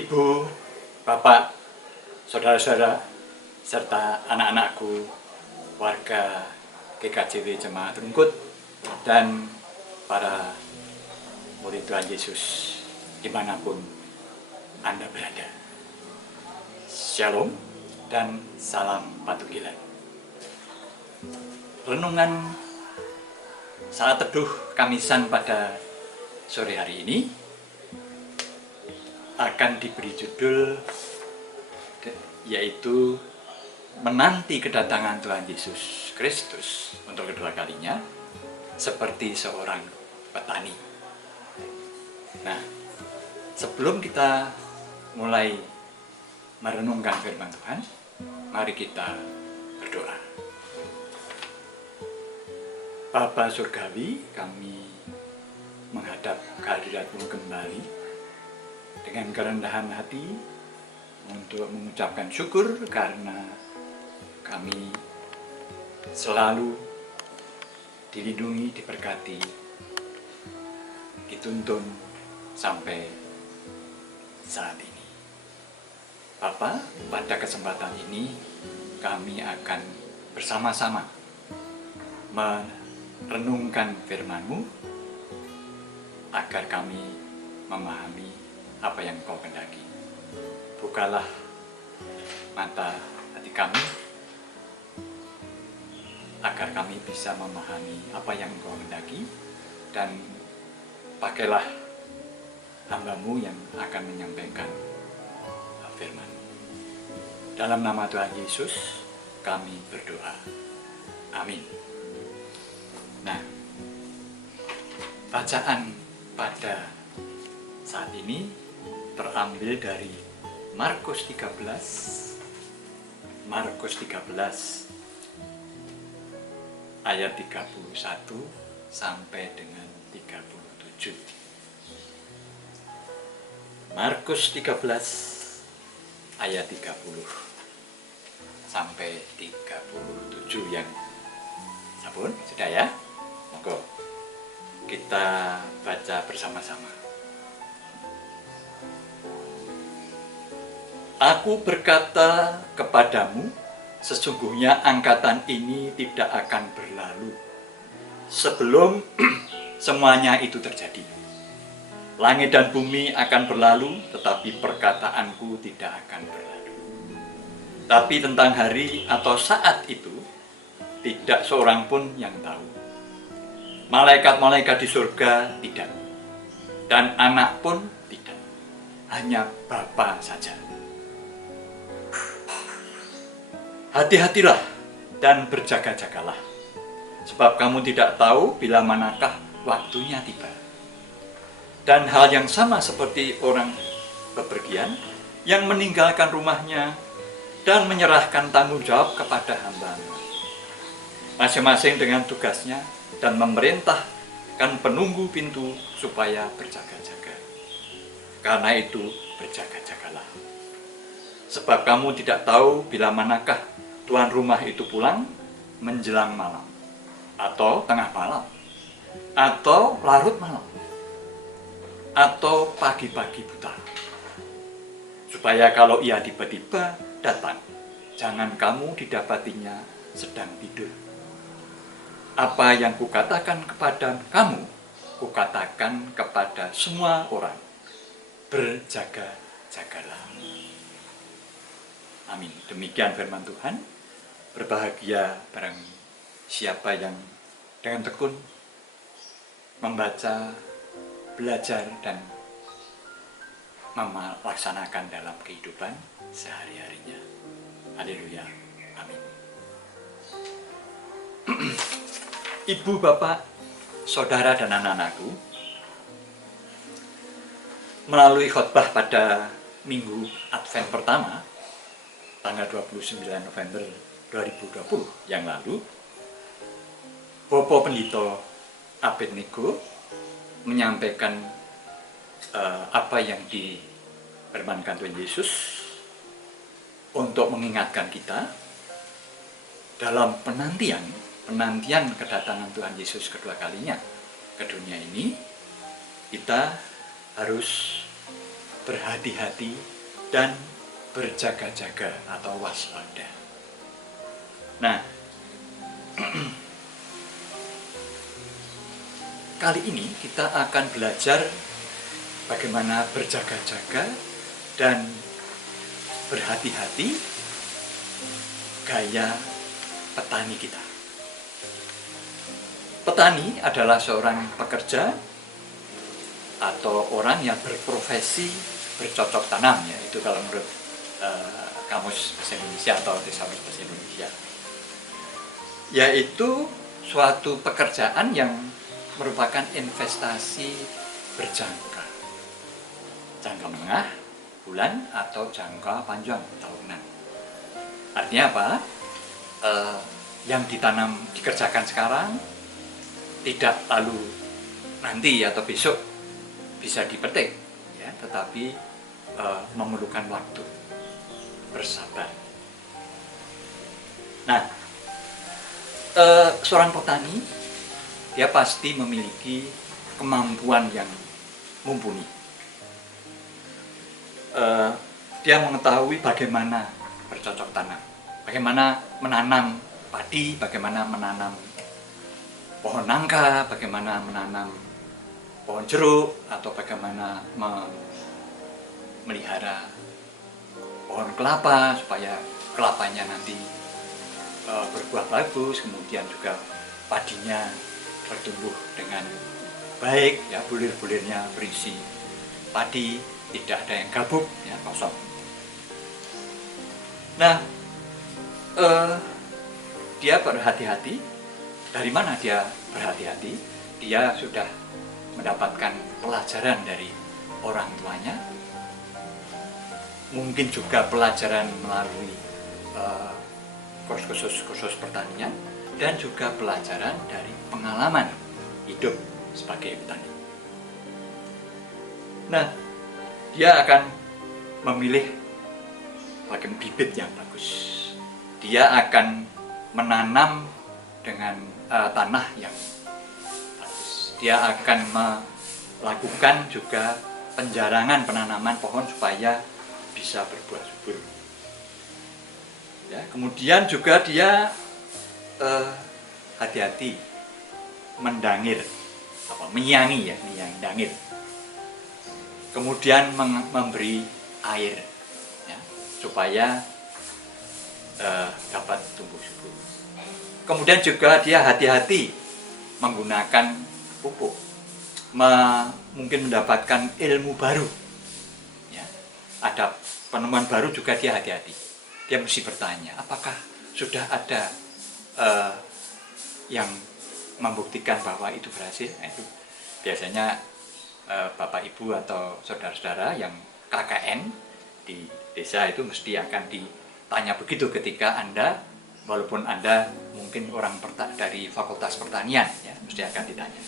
Ibu, Bapak, saudara-saudara, serta anak-anakku, warga GKJW Jemaat Rungkut, dan para murid Tuhan Yesus dimanapun Anda berada. Shalom dan salam patugilan. Renungan saat teduh Kamisan pada sore hari ini akan diberi judul yaitu menanti kedatangan Tuhan Yesus Kristus untuk kedua kalinya seperti seorang petani. Nah, sebelum kita mulai merenungkan firman Tuhan, mari kita berdoa. Bapa Surgawi, kami menghadap kehadirat-Mu kembali dengan kerendahan hati untuk mengucapkan syukur karena kami selalu dilindungi, diberkati, dituntun sampai saat ini. Bapa, pada kesempatan ini kami akan bersama-sama merenungkan firman-Mu agar kami memahami apa yang Kau kehendaki. Bukalah mata hati kami agar kami bisa memahami apa yang Kau kehendaki, dan pakailah hamba-Mu yang akan menyampaikan firman. Dalam nama Tuhan Yesus kami berdoa. Amin. Nah, bacaan pada saat ini terambil dari Markus 13 ayat 31 sampai dengan 37. Markus 13 ayat 30 sampai 37 yang sabun, sudah ya? Monggo kita baca bersama-sama. Aku berkata kepadamu, sesungguhnya angkatan ini tidak akan berlalu sebelum semuanya itu terjadi. Langit dan bumi akan berlalu, tetapi perkataanku tidak akan berlalu. Tapi tentang hari atau saat itu, tidak seorang pun yang tahu. Malaikat-malaikat di surga tidak, dan anak pun tidak, hanya Bapa saja. Hati-hatilah dan berjaga-jagalah, sebab kamu tidak tahu bila manakah waktunya tiba. Dan hal yang sama seperti orang bepergian yang meninggalkan rumahnya dan menyerahkan tanggung jawab kepada hamba-hamba, masing-masing dengan tugasnya, dan memerintahkan penunggu pintu supaya berjaga-jaga. Karena itu berjaga-jagalah, sebab kamu tidak tahu bila manakah tuan rumah itu pulang menjelang malam, atau tengah malam, atau larut malam, atau pagi-pagi buta. Supaya kalau ia tiba-tiba datang, jangan kamu didapatinya sedang tidur. Apa yang kukatakan kepada kamu, kukatakan kepada semua orang, berjaga-jagalah. Amin. Demikian firman Tuhan. Berbahagia barang siapa yang dengan tekun membaca, belajar, dan melaksanakan dalam kehidupan sehari-harinya. Haleluya. Amin. Ibu, Bapak, saudara, dan anak-anakku, melalui khotbah pada Minggu Advent pertama, tanggal 29 November 2020 yang lalu, Bapak Pendito Abednego menyampaikan apa yang difirmankan Tuhan Yesus untuk mengingatkan kita dalam penantian kedatangan Tuhan Yesus kedua kalinya ke dunia ini. Kita harus berhati-hati dan berjaga-jaga atau waspada. Nah, kali ini kita akan belajar bagaimana berjaga-jaga dan berhati-hati gaya petani kita. Petani adalah seorang pekerja atau orang yang berprofesi bercocok tanam, ya, itu kalau menurut Kamus Bahasa Indonesia atau Thesaurus Bahasa Indonesia, yaitu suatu pekerjaan yang merupakan investasi berjangka, jangka menengah, bulan, atau jangka panjang, tahunan. Artinya apa? Yang dikerjakan sekarang tidak lalu nanti atau besok bisa dipetik, ya, tetapi memerlukan waktu, bersabar. Nah, seorang petani dia pasti memiliki kemampuan yang mumpuni. Dia mengetahui bagaimana bercocok tanam, bagaimana menanam padi, bagaimana menanam pohon nangka, bagaimana menanam pohon jeruk, atau bagaimana memelihara pohon kelapa supaya kelapanya nanti berbuah bagus, kemudian juga padinya bertumbuh dengan baik, ya, bulir-bulirnya berisi padi, tidak ada yang gabuk, ya, kosong. Nah, dia berhati-hati. Dari mana dia berhati-hati? Dia sudah mendapatkan pelajaran dari orang tuanya, mungkin juga pelajaran melalui kursus pertanian, dan juga pelajaran dari pengalaman hidup sebagai petani. Nah, dia akan memilih bagian bibit yang bagus. Dia akan menanam dengan tanah yang bagus. Dia akan melakukan juga penjarangan penanaman pohon supaya bisa berbuah subur. Ya, kemudian juga dia hati-hati mendangir, menyiangi, dangir. Kemudian memberi air, ya, supaya dapat tumbuh subur. Kemudian juga dia hati-hati menggunakan pupuk, mungkin mendapatkan ilmu baru, ya. Ada penemuan baru juga dia hati-hati. Dia mesti bertanya, apakah sudah ada yang membuktikan bahwa itu berhasil? Nah, itu biasanya Bapak Ibu atau saudara-saudara yang KKN di desa itu mesti akan ditanya begitu ketika Anda, walaupun Anda mungkin orang dari Fakultas Pertanian, ya, mesti akan ditanya.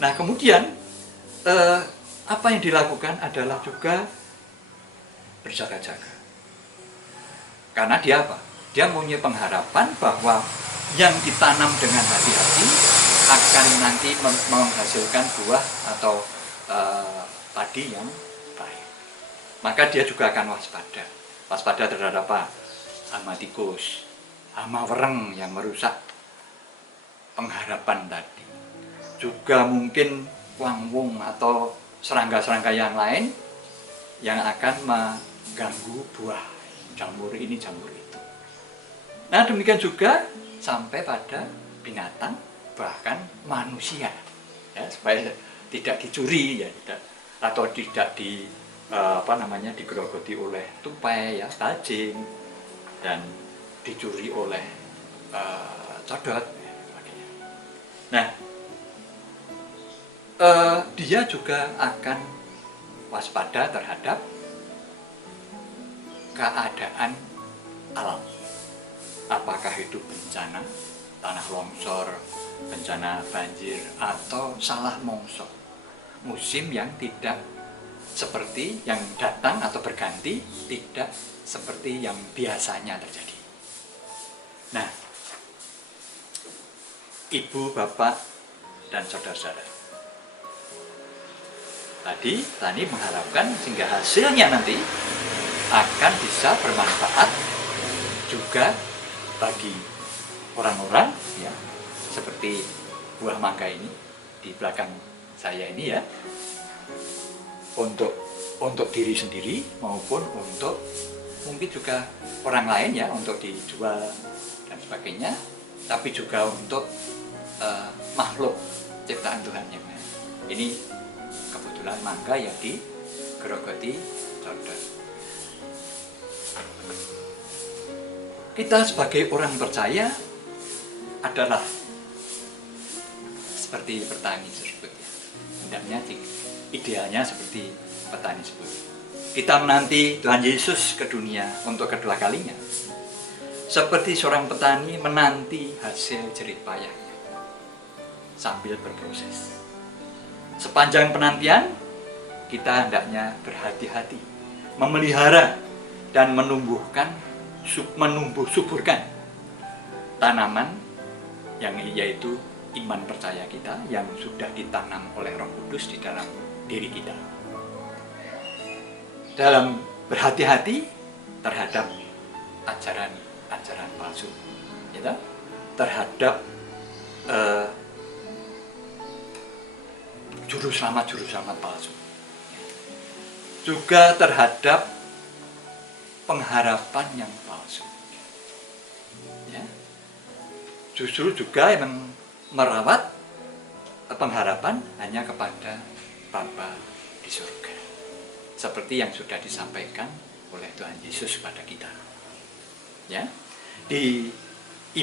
Nah, kemudian apa yang dilakukan adalah juga berjaga-jaga. Karena dia apa? Dia punya pengharapan bahwa yang ditanam dengan hati-hati akan nanti menghasilkan buah atau padi yang baik. Maka dia juga akan waspada. Waspada terhadap apa? Hama tikus, hama wereng yang merusak pengharapan tadi. Juga mungkin wangwung atau serangga-serangga yang lain yang akan mengganggu buah, jamur ini, jamur itu. Nah, demikian juga sampai pada binatang, bahkan manusia, ya, supaya tidak dicuri, ya, atau tidak digerogoti oleh tupai, ya, cacing, dan dicuri oleh codot, ya, sebagainya. Nah, dia juga akan waspada terhadap keadaan alam. Apakah itu bencana, tanah longsor, bencana banjir, atau salah mongso, musim yang tidak seperti yang datang atau berganti, tidak seperti yang biasanya terjadi. Nah, Ibu, Bapak, dan saudara-saudara, Tadi Tani mengharapkan sehingga hasilnya nanti akan bisa bermanfaat juga bagi orang-orang ya, seperti buah mangga ini di belakang saya ini ya, untuk diri sendiri maupun untuk mungkin juga orang lain ya, untuk dijual dan sebagainya, tapi juga untuk makhluk ciptaan Tuhan yang lain. Ini kebetulan mangga yang digerogoti saudara. Kita sebagai orang percaya adalah seperti petani tersebut ya. Hendaknya idealnya seperti petani tersebut. Kita menanti Tuhan Yesus ke dunia untuk kedua kalinya. Seperti seorang petani menanti hasil jerih payahnya sambil berproses. Sepanjang penantian, kita hendaknya berhati-hati memelihara dan menumbuh suburkan tanaman yang yaitu iman percaya kita yang sudah ditanam oleh Roh Kudus di dalam diri kita. Dalam berhati-hati terhadap ajaran palsu, ya, terhadap juru selamat palsu, juga terhadap pengharapan yang palsu. Ya. Justru juga yang merawat pengharapan hanya kepada Bapa di surga, seperti yang sudah disampaikan oleh Tuhan Yesus kepada kita. Ya, di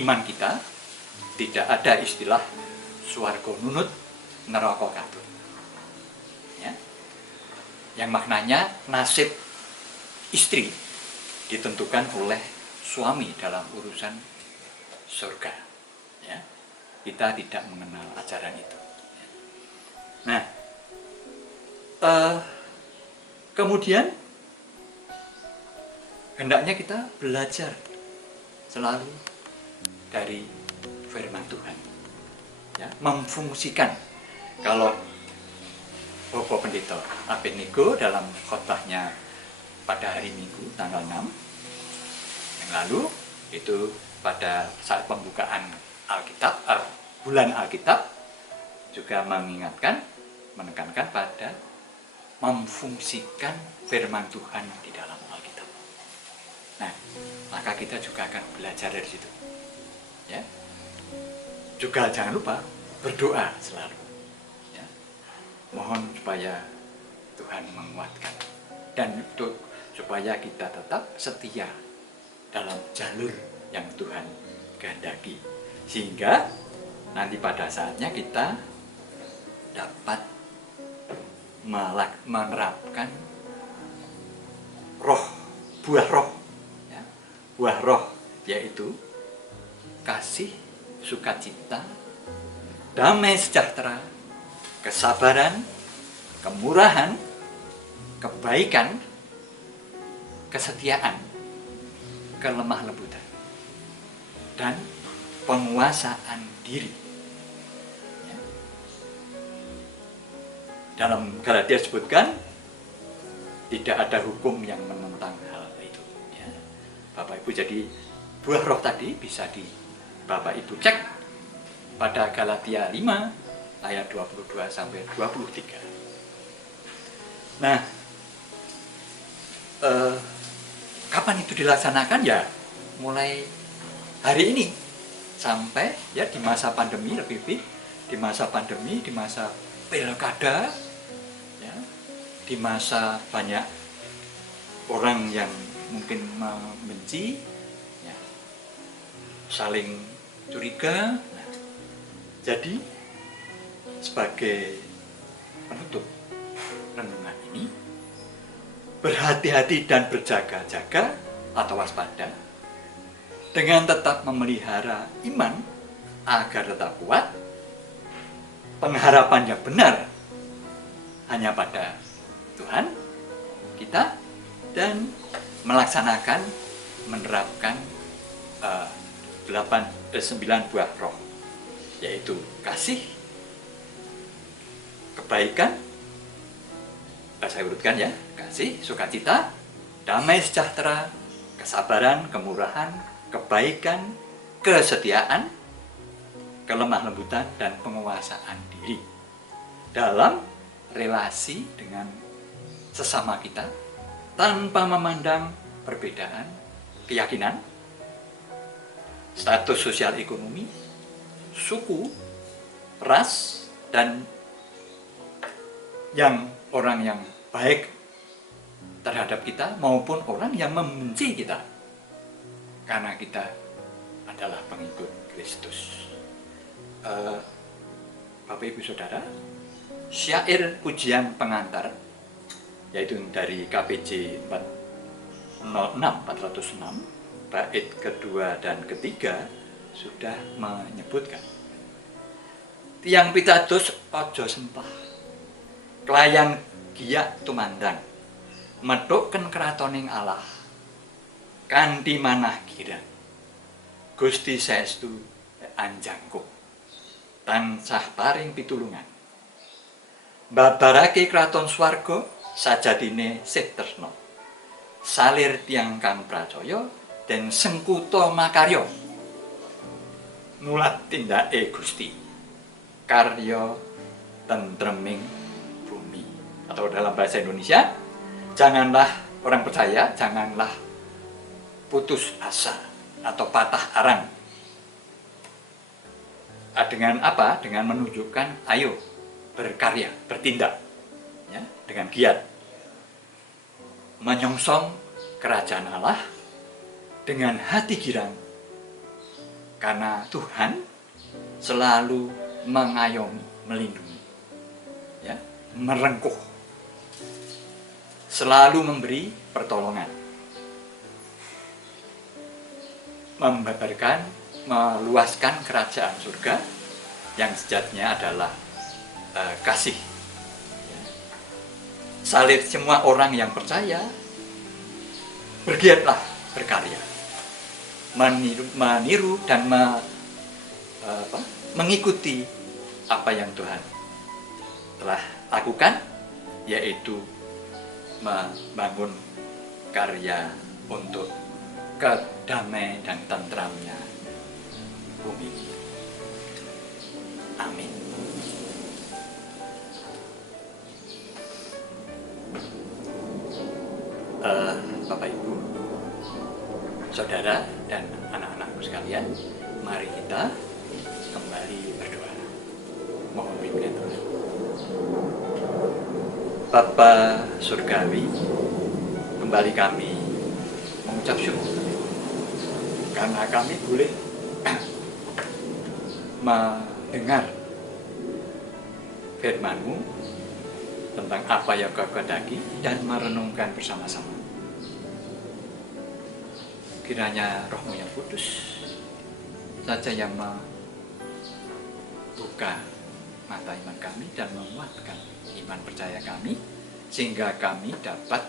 iman kita tidak ada istilah swarga nunut neraka katut. Ya, yang maknanya nasib istri ditentukan oleh suami dalam urusan surga. Ya, kita tidak mengenal ajaran itu. Nah, kemudian hendaknya kita belajar selalu dari firman Tuhan, ya, memfungsikan. Kalau Bapak Pendeta Abednego dalam khotbahnya pada hari Minggu tanggal 6 yang lalu, itu pada saat pembukaan Alkitab, bulan Alkitab, juga menekankan pada memfungsikan firman Tuhan di dalam Alkitab. Nah, maka kita juga akan belajar dari situ. Ya. Juga jangan lupa berdoa selalu. Ya. Mohon supaya Tuhan menguatkan dan supaya kita tetap setia dalam jalur yang Tuhan kehendaki, sehingga nanti pada saatnya kita dapat menerapkan buah roh, ya, buah roh yaitu kasih, sukacita, damai sejahtera, kesabaran, kemurahan, kebaikan, kesetiaan, kelemah lembutan, dan penguasaan diri. Ya. Dalam Galatia disebutkan tidak ada hukum yang menentang hal itu. Ya. Bapak Ibu, jadi buah roh tadi bisa Bapak Ibu cek pada Galatia 5 ayat 22 sampai 23. Nah, kapan itu dilaksanakan? Ya, mulai hari ini sampai ya di masa pandemi, lebih di masa pandemi, di masa pilkada, ya, di masa banyak orang yang mungkin membenci, ya, saling curiga. Nah, jadi sebagai penutup renungan ini, berhati-hati dan berjaga-jaga atau waspada dengan tetap memelihara iman agar tetap kuat, pengharapan yang benar hanya pada Tuhan kita, dan menerapkan 9 buah roh, yaitu kasih, kebaikan, saya urutkan ya. Kasih, sukacita, damai sejahtera, kesabaran, kemurahan, kebaikan, kesetiaan, kelemah lembutan, dan penguasaan diri dalam relasi dengan sesama kita tanpa memandang perbedaan keyakinan, status sosial ekonomi, suku, ras, dan orang yang baik terhadap kita maupun orang yang membenci kita, karena kita adalah pengikut Kristus. Bapak Ibu Saudara, syair pujian pengantar yaitu dari KPJ 406 bait kedua dan ketiga sudah menyebutkan, tiang pitados ojo sempah, kelayan giyak tumandang, medhokken kratoning Allah, kanthi manah kirang, Gusti saestu anjangkuh, tansah paring pitulungan, babarake kraton swarga sajatine sih tresna, salir tiang kang pracaya den sengkuta makarya, mulat tindake Gusti, karya tentreming bumi. Atau dalam bahasa Indonesia, janganlah orang percaya, janganlah putus asa atau patah arang. Dengan apa? Dengan menunjukkan ayo berkarya, bertindak ya, dengan giat menyongsong kerajaan Allah dengan hati girang, karena Tuhan selalu mengayomi, melindungi ya, merengkuh, selalu memberi pertolongan, membabarkan, meluaskan kerajaan surga yang sejatinya adalah kasih. Salir semua orang yang percaya, bergiatlah berkarya, meniru dan mengikuti apa yang Tuhan telah lakukan, yaitu membangun karya untuk kedamaian dan tentramnya bumi. Amin. Bapak Ibu, Saudara dan anak-anakku sekalian, mari kita kembali berdoa. Mohon bimbingan Tuhan. Bapa Surgawi, kembali kami mengucap syukur karena kami boleh mendengar firman-Mu tentang apa yang Kau kehendaki dan merenungkan bersama-sama. Kiranya Roh-Mu yang kudus saja yang membuka mata iman kami dan menguatkan iman percaya kami, sehingga kami dapat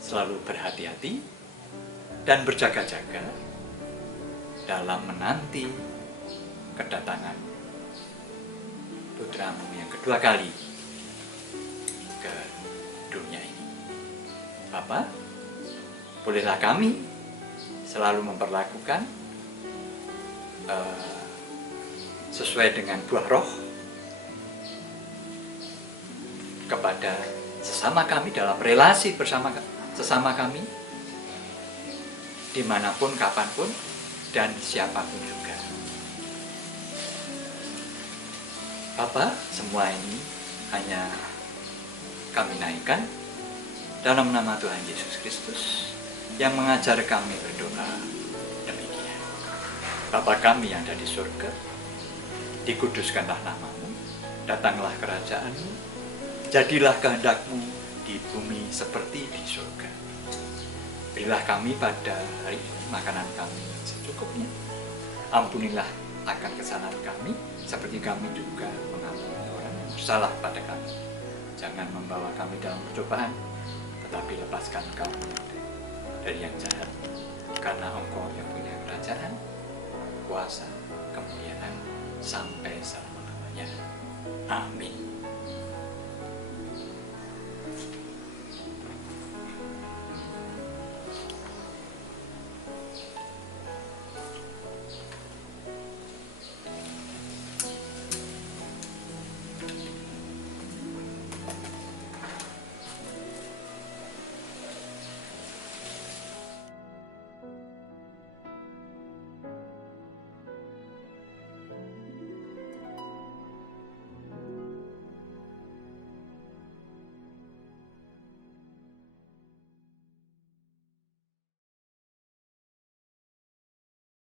selalu berhati-hati dan berjaga-jaga dalam menanti kedatangan Putra-Mu yang kedua kali ke dunia ini. Bapa, bolehlah kami selalu memperlakukan sesuai dengan buah roh kepada sesama kami dalam relasi bersama sesama kami, dimanapun, kapanpun, dan siapapun juga. Bapa, semua ini hanya kami naikkan dalam nama Tuhan Yesus Kristus yang mengajar kami berdoa demikian. Bapa kami yang ada di surga, dikuduskanlah nama-Mu, datanglah kerajaan-Mu, jadilah kehendak-Mu di bumi seperti di surga. Berilah kami pada hari ini makanan kami yang secukupnya. Ampunilah akan kesalahan kami, seperti kami juga mengampuni orang yang bersalah pada kami. Jangan membawa kami dalam percobaan, tetapi lepaskan kami dari yang jahat. Karena Engkau yang punya kerajaan, kuasa, kemuliaan, sampai selama-lamanya. Amin.